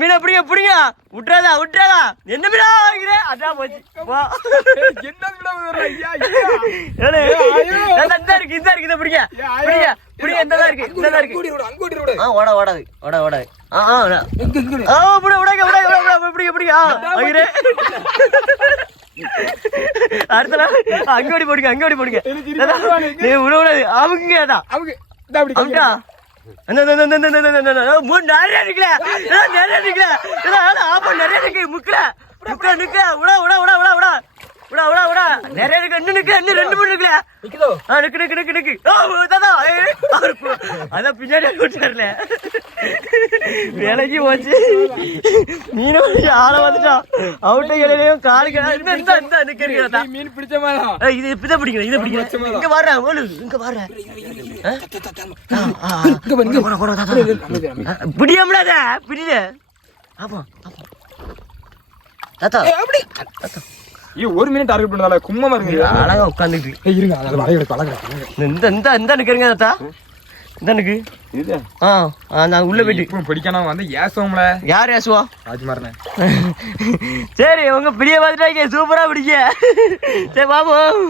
மீனை பிடிங்க பிடிங்க விட்டுறாதா விட்டுறாதா என்ன மீனா வாங்கிறேன் அதான் போச்சு என்ன இந்த இருக்கு இதை பிடிங்க பிடிங்க பிடிங்க இந்த இருக்கு ஓட ஓடாது ஓட ஓடாது பிடிங்க பிடிங்க வாங்கிறேன் அடுத்த நாள் அங்கோடி போடுங்க நீ விடக்கூடாது அவங்க அப்படியா நிறைய இருக்குல்ல நிறைய இருக்கு முக்கல விட நிறைய இருக்கு இன்னும் நிக்கல இன்னும் 2 மூணு இருக்குல்ல நிக்கு அதான் பின்னாடி கூட்டாருல விலைக்கு போச்சு மீன் ஆள வந்துட்டான் அவுட்ட இலையிலையும் காலுக்கு நிக்கிறீங்க மீன் பிடிச்ச மாதிரி இது இதை பிடிக்கிறேன் இங்க வர்ற இங்க வர்ற பிடியாமலாத பிடில ஆமா தாத்தா ஒரு மினிட் டார்கெட் பண்ணதால கும்மமா இருக்கு அழகா உட்கார்ந்துட்டு இருங்க அதனால வளையல இந்த நிக்கிறீங்க தாத்தா இந்த நிக்கு இது நான் உள்ள போயிட்டு பிடிக்கணும் வந்து ஏசுவோம்ல யார் ஏசுவா ராஜ்குமாரனே சரி உங்க பிடிய பார்த்துட்டாங்க சூப்பரா பிடிக்க சரி பாப்போம்